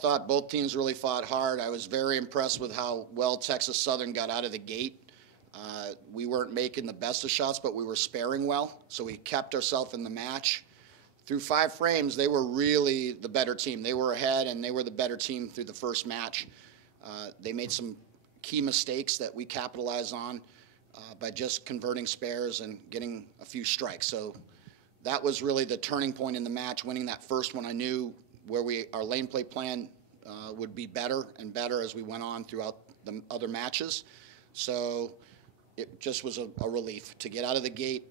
thought both teams really fought hard. I was very impressed with how well Texas Southern got out of the gate. We weren't making the best of shots, but we were sparing well, so we kept ourselves in the match. Through 5 frames, they were really the better team. They were ahead, and they were the better team through the first match. They made some key mistakes that we capitalized on by just converting spares and getting a few strikes. So that was really the turning point in the match. Winning that first one, I knew where our lane play plan would be better and better as we went on throughout the other matches. So it just was a relief to get out of the gate.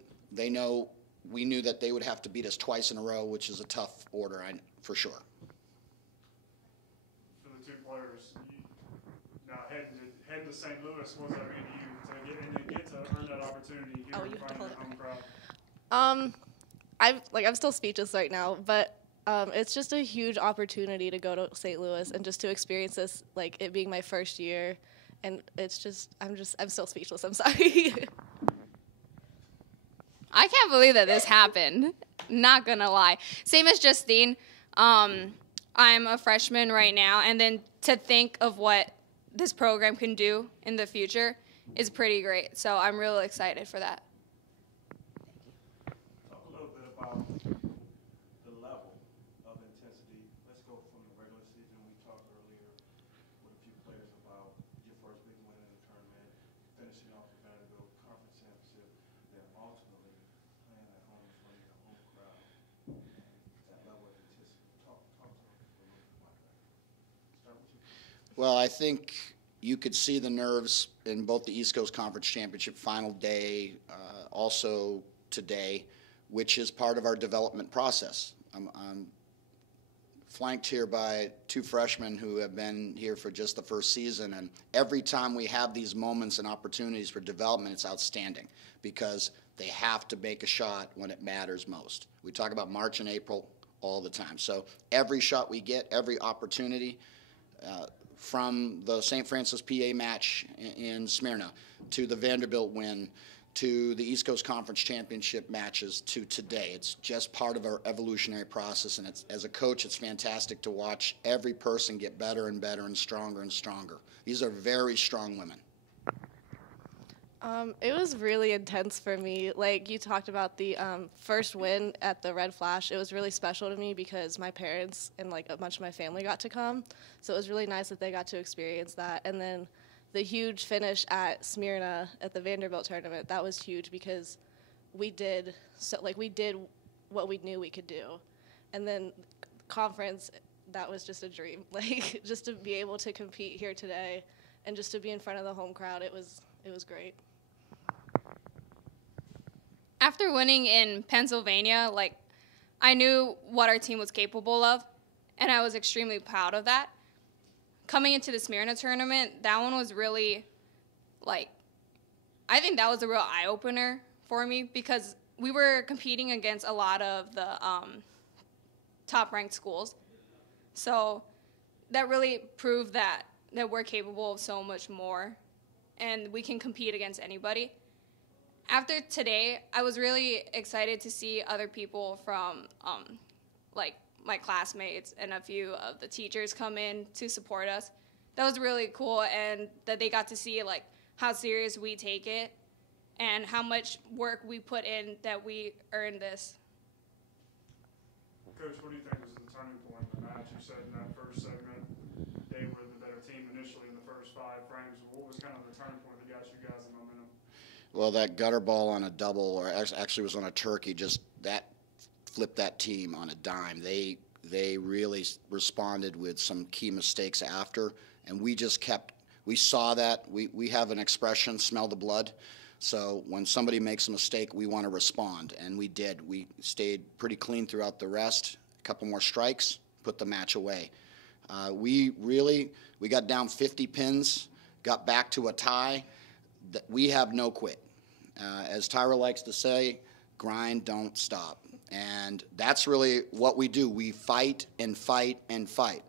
We knew that they would have to beat us twice in a row, which is a tough order, for sure. For the 2 players, now heading to St. Louis, what does that mean to you to get to earn that opportunity here in front of your home crowd? I'm still speechless right now, but it's just a huge opportunity to go to St. Louis and just to experience this, like it being my first year, and it's just I'm still speechless. I'm sorry. I can't believe that this happened. Not gonna lie. Same as Justine. I'm a freshman right now, and then to think of what this program can do in the future is pretty great. So I'm really excited for that. Talk a little bit about the level of intensity. Let's go from the regular season. We talked earlier with a few players about your first big win in the tournament, finishing off the Vanderbilt Conference Championship, then ultimately playing at home in front of your home crowd. And that level of intensity. Talk to us a little bit about that. Start with you. Well, I think you could see the nerves in both the East Coast Conference Championship final day, also today, which is part of our development process. I'm flanked here by 2 freshmen who have been here for just the first season, and every time we have these moments and opportunities for development, it's outstanding because they have to make a shot when it matters most. We talk about March and April all the time. So every shot we get, every opportunity, from the St. Francis PA match in Smyrna to the Vanderbilt win to the East Coast Conference Championship matches to today. It's just part of our evolutionary process, and as a coach, it's fantastic to watch every person get better and better and stronger and stronger. These are very strong women. It was really intense for me. Like you talked about the first win at the Red Flash. It was really special to me because my parents and like a bunch of my family got to come. So it was really nice that they got to experience that. And then the huge finish at Smyrna at the Vanderbilt tournament, that was huge because we did what we knew we could do. And then conference, that was just a dream. Like just to be able to compete here today and just to be in front of the home crowd, it was great. After winning in Pennsylvania, I knew what our team was capable of, and I was extremely proud of that. Coming into the Smyrna tournament, that one was really, I think that was a real eye-opener for me because we were competing against a lot of the top-ranked schools. So that really proved that we're capable of so much more, and we can compete against anybody. After today, I was really excited to see other people from, my classmates and a few of the teachers come in to support us. That was really cool, and that they got to see, how serious we take it and how much work we put in that we earned this. Coach, what do you think was the turning point in the match? You said in that first segment they were the better team initially in the first 5 frames. What was kind of the turning point that got you guys the momentum? Well, that gutter ball on a double, or actually was on a turkey, just that flipped that team on a dime. They really responded with some key mistakes after, and we saw that. We have an expression, smell the blood. So when somebody makes a mistake, we want to respond, and we did. We stayed pretty clean throughout the rest. A couple more strikes, put the match away. We got down 50 pins, got back to a tie. We have no quit. As Tyra likes to say, grind, don't stop. And that's really what we do. We fight and fight and fight,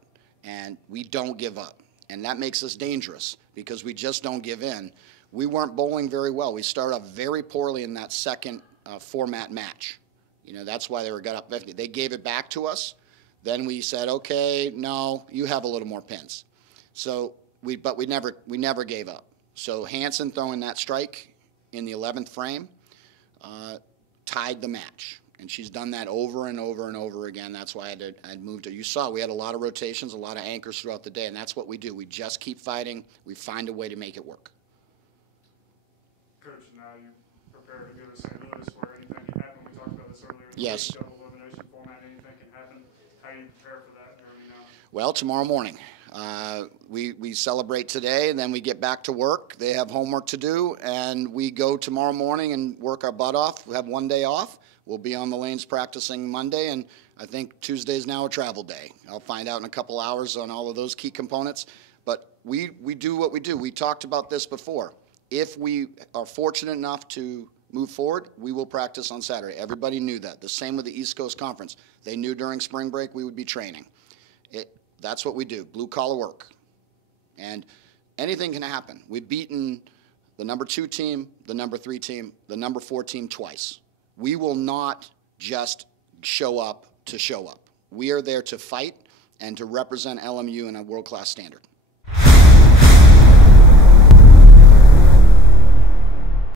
and we don't give up. And that makes us dangerous because we just don't give in. We weren't bowling very well. We started off very poorly in that second format match. That's why they got up 50. They gave it back to us. Then we said, okay, no, you have a little more pins. So but we never gave up. So Hansen throwing that strike in the 11th frame tied the match. And she's done that over and over and over again. That's why I'd moved her. You saw we had a lot of rotations, a lot of anchors throughout the day, and that's what we do. We just keep fighting. We find a way to make it work. Coach, now you prepare to go to St. Louis where anything can happen. We talked about this earlier. Yes. Double elimination format, anything can happen. How do you prepare for that during now? Well, tomorrow morning. We celebrate today, and then we get back to work. They have homework to do, and we go tomorrow morning and work our butt off. We have one day off. We'll be on the lanes practicing Monday, and I think Tuesday is now a travel day. I'll find out in a couple hours on all of those key components. But we do what we do. We talked about this before. If we are fortunate enough to move forward, we will practice on Saturday. Everybody knew that. The same with the East Coast Conference. They knew during spring break we would be training. That's what we do, blue-collar work. And anything can happen. We've beaten the number 2 team, the number 3 team, the number 4 team twice. We will not just show up to show up. We are there to fight and to represent LMU in a world-class standard.